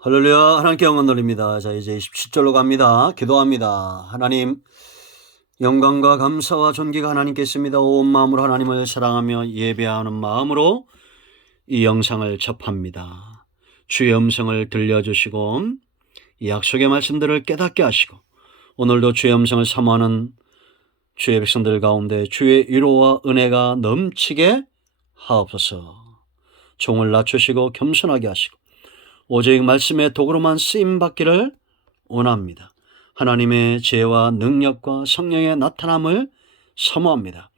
할렐루야. 하나님께 영광 돌립니다. 자, 이제 27절로 갑니다. 기도합니다. 하나님, 영광과 감사와 존귀가 하나님께 있습니다. 온 마음으로 하나님을 사랑하며 예배하는 마음으로 이 영상을 접합니다. 주의 음성을 들려주시고 이 약속의 말씀들을 깨닫게 하시고 오늘도 주의 음성을 사모하는 주의 백성들 가운데 주의 위로와 은혜가 넘치게 하옵소서. 종을 낮추시고 겸손하게 하시고 오직 말씀의 도구로만 쓰임받기를 원합니다. 하나님의 지혜와 능력과 성령의 나타남을 사모합니다.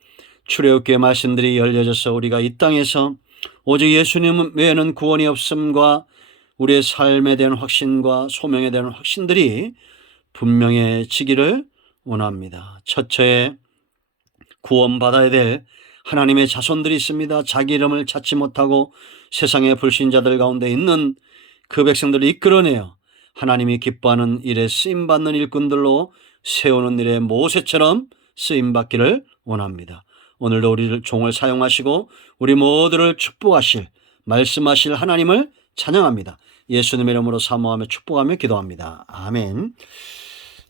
출애굽기의 말씀들이 열려져서 우리가 이 땅에서 오직 예수님 외에는 구원이 없음과 우리의 삶에 대한 확신과 소명에 대한 확신들이 분명해지기를 원합니다. 처처에 구원받아야 될 하나님의 자손들이 있습니다. 자기 이름을 찾지 못하고 세상의 불신자들 가운데 있는 그 백성들을 이끌어내어 하나님이 기뻐하는 일에 쓰임받는 일꾼들로 세우는 일에 모세처럼 쓰임받기를 원합니다. 오늘도 우리를 종을 사용하시고 우리 모두를 축복하실 말씀하실 하나님을 찬양합니다. 예수님의 이름으로 사모하며 축복하며 기도합니다. 아멘.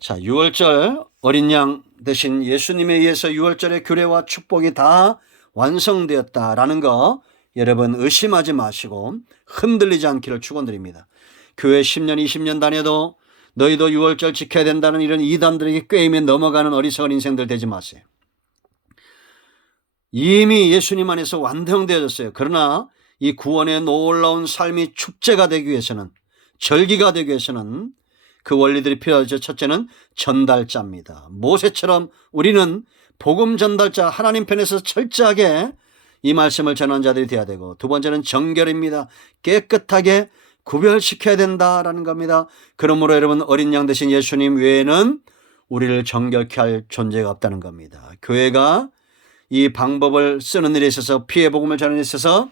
자, 6월절 어린 양 대신 예수님에 의해서 6월절의 규례와 축복이 다 완성되었다라는 거 여러분 의심하지 마시고 흔들리지 않기를 축원드립니다. 교회 10년 20년 다녀도 너희도 6월절 지켜야 된다는 이런 이단들에게 꾀임에 넘어가는 어리석은 인생들 되지 마세요. 이미 예수님 안에서 완성되어졌어요. 그러나 이 구원의 놀라운 삶이 축제가 되기 위해서는, 절기가 되기 위해서는 그 원리들이 필요하죠. 첫째는 전달자입니다. 모세처럼 우리는 복음 전달자, 하나님 편에서 철저하게 이 말씀을 전하는 자들이 되어야 되고, 두 번째는 정결입니다. 깨끗하게 구별시켜야 된다라는 겁니다. 그러므로 여러분 어린 양 대신 예수님 외에는 우리를 정결케 할 존재가 없다는 겁니다. 교회가 이 방법을 쓰는 일에 있어서, 피해 복음을 전하는 데 있어서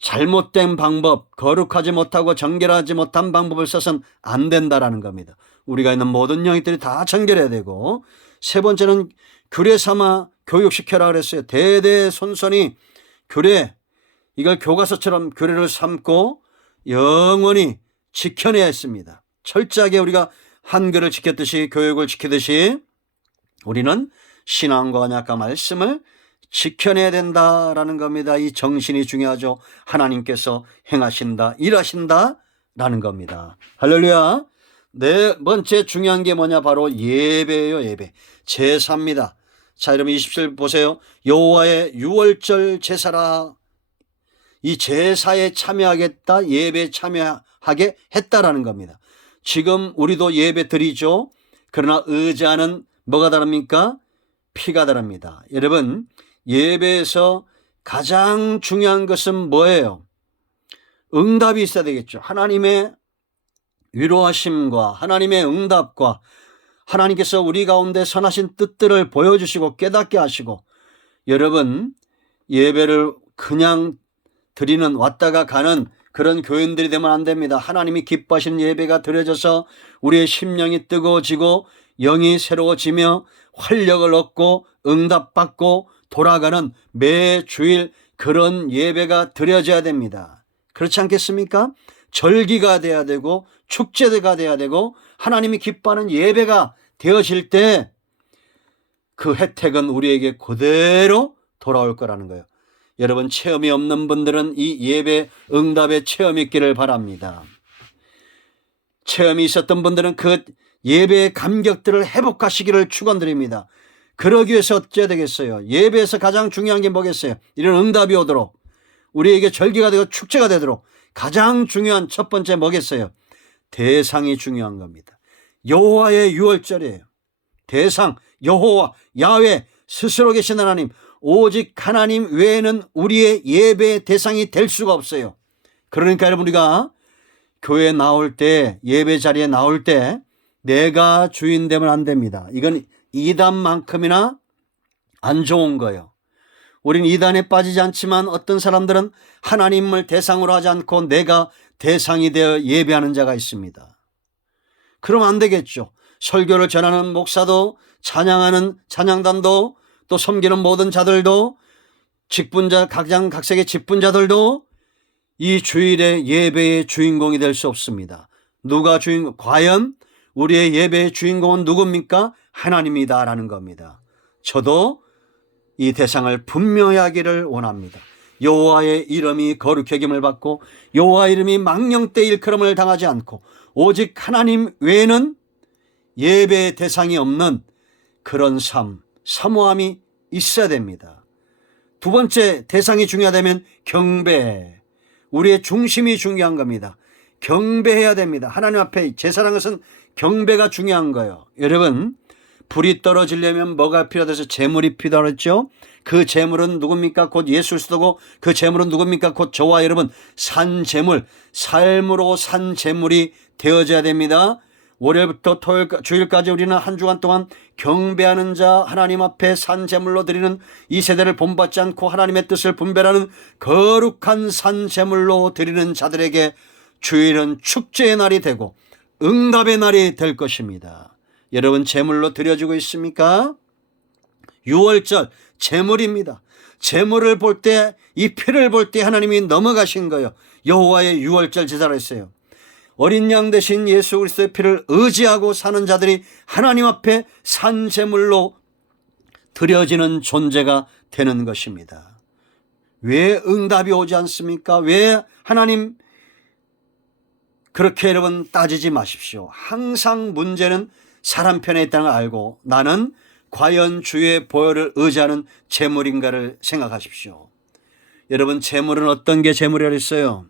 잘못된 방법, 거룩하지 못하고 정결하지 못한 방법을 써서는 안 된다라는 겁니다. 우리가 있는 모든 영역들이 다 정결해야 되고, 세 번째는 규례 삼아 교육시켜라 그랬어요. 대대손손이 규례, 이걸 교과서처럼 규례를 삼고 영원히 지켜내야 했습니다. 철저하게 우리가 한글을 지켰듯이, 교육을 지키듯이 우리는 신앙과 언약과 말씀을 지켜내야 된다라는 겁니다. 이 정신이 중요하죠. 하나님께서 행하신다, 일하신다라는 겁니다. 할렐루야. 네 번째 중요한 게 뭐냐? 바로 예배예요. 예배. 제사입니다. 자, 여러분 27 보세요. 여호와의 유월절 제사라. 이 제사에 참여하겠다, 예배에 참여하게 했다라는 겁니다. 지금 우리도 예배 드리죠. 그러나 의자는 뭐가 다릅니까? 피가 다릅니다. 여러분, 예배에서 가장 중요한 것은 뭐예요? 응답이 있어야 되겠죠. 하나님의 위로하심과 하나님의 응답과 하나님께서 우리 가운데 선하신 뜻들을 보여주시고 깨닫게 하시고, 여러분 예배를 그냥 드리는, 왔다가 가는 그런 교인들이 되면 안 됩니다. 하나님이 기뻐하시는 예배가 드려져서 우리의 심령이 뜨거워지고 영이 새로워지며 활력을 얻고 응답받고 돌아가는 매 주일 그런 예배가 드려져야 됩니다. 그렇지 않겠습니까? 절기가 돼야 되고 축제가 돼야 되고 하나님이 기뻐하는 예배가 되어질 때 그 혜택은 우리에게 그대로 돌아올 거라는 거예요. 여러분 체험이 없는 분들은 이 예배 응답의 체험이 있기를 바랍니다. 체험이 있었던 분들은 그 예배의 감격들을 회복하시기를 축원드립니다. 그러기 위해서 어째야 되겠어요? 예배에서 가장 중요한 게 뭐겠어요? 이런 응답이 오도록, 우리에게 절기가 되고 축제가 되도록 가장 중요한 첫 번째 뭐겠어요? 대상이 중요한 겁니다. 여호와의 유월절이에요. 대상, 여호와, 야훼 스스로 계신 하나님, 오직 하나님 외에는 우리의 예배의 대상이 될 수가 없어요. 그러니까 여러분 우리가 교회에 나올 때, 예배 자리에 나올 때 내가 주인 되면 안 됩니다. 이건 이단만큼이나 안 좋은 거예요. 우린 이단에 빠지지 않지만 어떤 사람들은 하나님을 대상으로 하지 않고 내가 대상이 되어 예배하는 자가 있습니다. 그러면 안 되겠죠. 설교를 전하는 목사도, 찬양하는 찬양단도, 또 섬기는 모든 자들도, 직분자, 각장각색의 직분자들도 이 주일의 예배의 주인공이 될 수 없습니다. 누가 주인공? 과연 우리의 예배의 주인공은 누굽니까? 하나님이다라는 겁니다. 저도 이 대상을 분명히 하기를 원합니다. 여호와의 이름이 거룩히 여김을 받고 여호와 이름이 망령때 일컬음을 당하지 않고 오직 하나님 외에는 예배의 대상이 없는 그런 삶, 사모함이 있어야 됩니다. 두 번째, 대상이 중요하다면 경배, 우리의 중심이 중요한 겁니다. 경배해야 됩니다. 하나님 앞에 제사라는 것은 경배가 중요한 거예요. 여러분, 불이 떨어지려면 뭐가 필요해서 제물이 필요하죠. 그 제물은 누굽니까? 곧 예수 그리스도고 그 제물은 누굽니까? 곧 저와 여러분 산 제물, 삶으로 산 제물이 되어져야 됩니다. 월요일부터 토요일, 주일까지 우리는 한 주간 동안 경배하는 자, 하나님 앞에 산 제물로 드리는 이 세대를 본받지 않고 하나님의 뜻을 분별하는 거룩한 산 제물로 드리는 자들에게 주일은 축제의 날이 되고 응답의 날이 될 것입니다. 여러분 제물로 드려지고 있습니까? 6월절 제물입니다. 제물을 볼 때, 이 피를 볼 때 하나님이 넘어가신 거예요. 여호와의 6월절 제사를 했어요. 어린 양 대신 예수 그리스도의 피를 의지하고 사는 자들이 하나님 앞에 산 제물로 드려지는 존재가 되는 것입니다. 왜 응답이 오지 않습니까? 왜 하나님 그렇게 여러분 따지지 마십시오. 항상 문제는 사람 편에 있다는 걸 알고 나는 과연 주의 보혈을 의지하는 제물인가를 생각하십시오. 여러분 제물은 어떤 게 제물이라 했어요?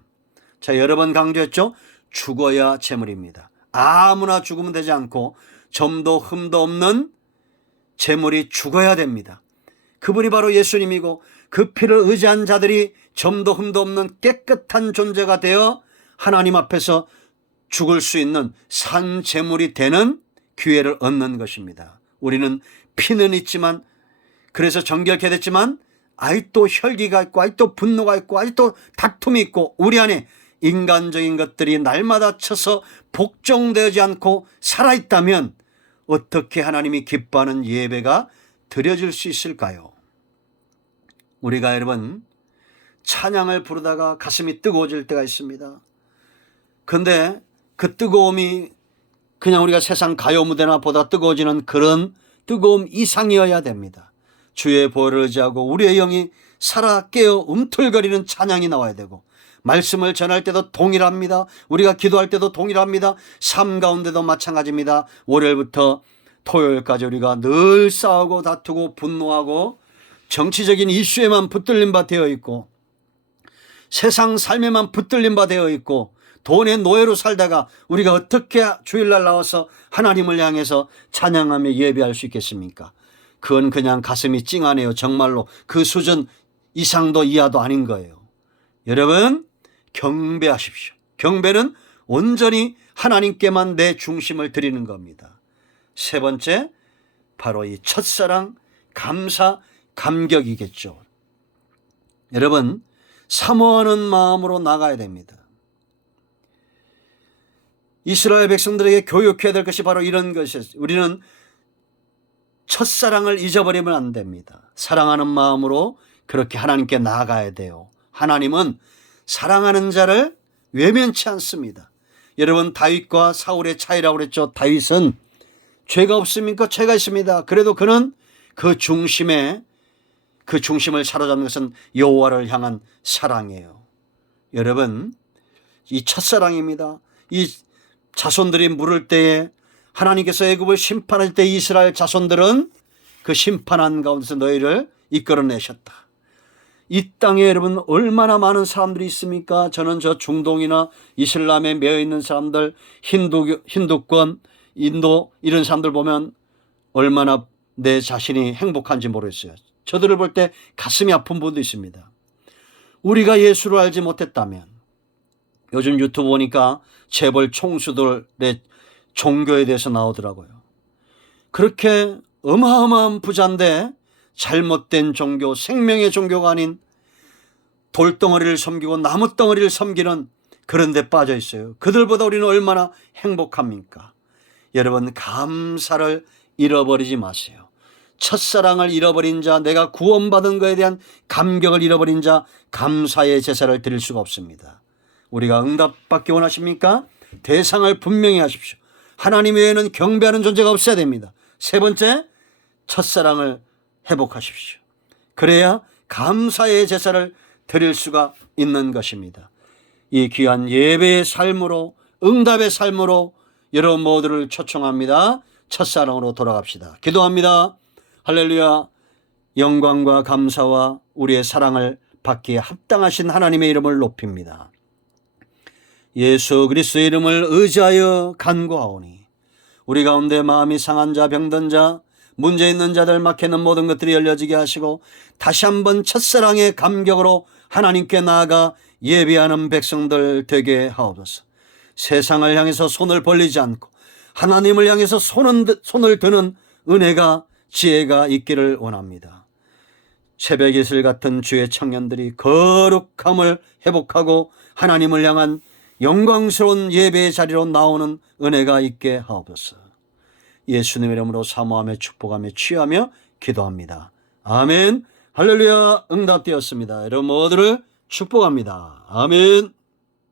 자, 여러 번 강조했죠. 죽어야 제물입니다. 아무나 죽으면 되지 않고 점도 흠도 없는 제물이 죽어야 됩니다. 그분이 바로 예수님이고 그 피를 의지한 자들이 점도 흠도 없는 깨끗한 존재가 되어 하나님 앞에서 죽을 수 있는 산 제물이 되는 기회를 얻는 것입니다. 우리는 피는 있지만 그래서 정결케 됐지만 아직도 혈기가 있고 아직도 분노가 있고 아직도 다툼이 있고 우리 안에 인간적인 것들이 날마다 쳐서 복종되지 않고 살아있다면 어떻게 하나님이 기뻐하는 예배가 드려질 수 있을까요? 우리가 여러분 찬양을 부르다가 가슴이 뜨거워질 때가 있습니다. 그런데 그 뜨거움이 그냥 우리가 세상 가요 무대나 보다 뜨거워지는 그런 뜨거움 이상이어야 됩니다. 주의 보혈을 의지하고 우리의 영이 살아 깨어 움틀거리는 찬양이 나와야 되고 말씀을 전할 때도 동일합니다. 우리가 기도할 때도 동일합니다. 삶 가운데도 마찬가지입니다. 월요일부터 토요일까지 우리가 늘 싸우고 다투고 분노하고 정치적인 이슈에만 붙들린 바 되어 있고 세상 삶에만 붙들린 바 되어 있고 돈의 노예로 살다가 우리가 어떻게 주일날 나와서 하나님을 향해서 찬양하며 예배할 수 있겠습니까? 그건 그냥 가슴이 찡하네요. 정말로 그 수준 이상도 이하도 아닌 거예요. 여러분 경배하십시오. 경배는 온전히 하나님께만 내 중심을 드리는 겁니다. 세 번째 바로 이 첫사랑 감사 감격이겠죠. 여러분 사모하는 마음으로 나가야 됩니다. 이스라엘 백성들에게 교육해야 될 것이 바로 이런 것이었어요. 우리는 첫사랑을 잊어버리면 안 됩니다. 사랑하는 마음으로 그렇게 하나님께 나아가야 돼요. 하나님은 사랑하는 자를 외면치 않습니다. 여러분 다윗과 사울의 차이라고 그랬죠. 다윗은 죄가 없습니까? 죄가 있습니다. 그래도 그는 그 중심을 사로잡는 것은 여호와를 향한 사랑이에요. 여러분 이 첫사랑입니다. 이 자손들이 물을 때에 하나님께서 애굽을 심판할 때 이스라엘 자손들은 그 심판한 가운데서 너희를 이끌어내셨다. 이 땅에 여러분 얼마나 많은 사람들이 있습니까? 저는 저 중동이나 이슬람에 매여 있는 사람들, 힌두권, 인도 이런 사람들 보면 얼마나 내 자신이 행복한지 모르겠어요. 저들을 볼 때 가슴이 아픈 분도 있습니다. 우리가 예수를 알지 못했다면 요즘 유튜브 보니까 재벌 총수들의 종교에 대해서 나오더라고요. 그렇게 어마어마한 부자인데 잘못된 종교, 생명의 종교가 아닌 돌덩어리를 섬기고 나무덩어리를 섬기는 그런 데 빠져 있어요. 그들보다 우리는 얼마나 행복합니까? 여러분 감사를 잃어버리지 마세요. 첫사랑을 잃어버린 자, 내가 구원받은 것에 대한 감격을 잃어버린 자, 감사의 제사를 드릴 수가 없습니다. 우리가 응답받기 원하십니까? 대상을 분명히 하십시오. 하나님 외에는 경배하는 존재가 없어야 됩니다. 세 번째, 첫사랑을 회복하십시오. 그래야 감사의 제사를 드릴 수가 있는 것입니다. 이 귀한 예배의 삶으로, 응답의 삶으로 여러분 모두를 초청합니다. 첫사랑으로 돌아갑시다. 기도합니다. 할렐루야. 영광과 감사와 우리의 사랑을 받기에 합당하신 하나님의 이름을 높입니다. 예수 그리스도의 이름을 의지하여 간구하오니 우리 가운데 마음이 상한 자, 병든 자, 문제 있는 자들, 막히는 모든 것들이 열려지게 하시고 다시 한번 첫사랑의 감격으로 하나님께 나아가 예배하는 백성들 되게 하옵소서. 세상을 향해서 손을 벌리지 않고 하나님을 향해서 손을 드는 은혜가, 지혜가 있기를 원합니다. 새벽 이슬 같은 주의 청년들이 거룩함을 회복하고 하나님을 향한 영광스러운 예배의 자리로 나오는 은혜가 있게 하옵소서. 예수님 이름으로 사모하며 축복하며 취하며 기도합니다. 아멘. 할렐루야. 응답되었습니다. 여러분 모두를 축복합니다. 아멘.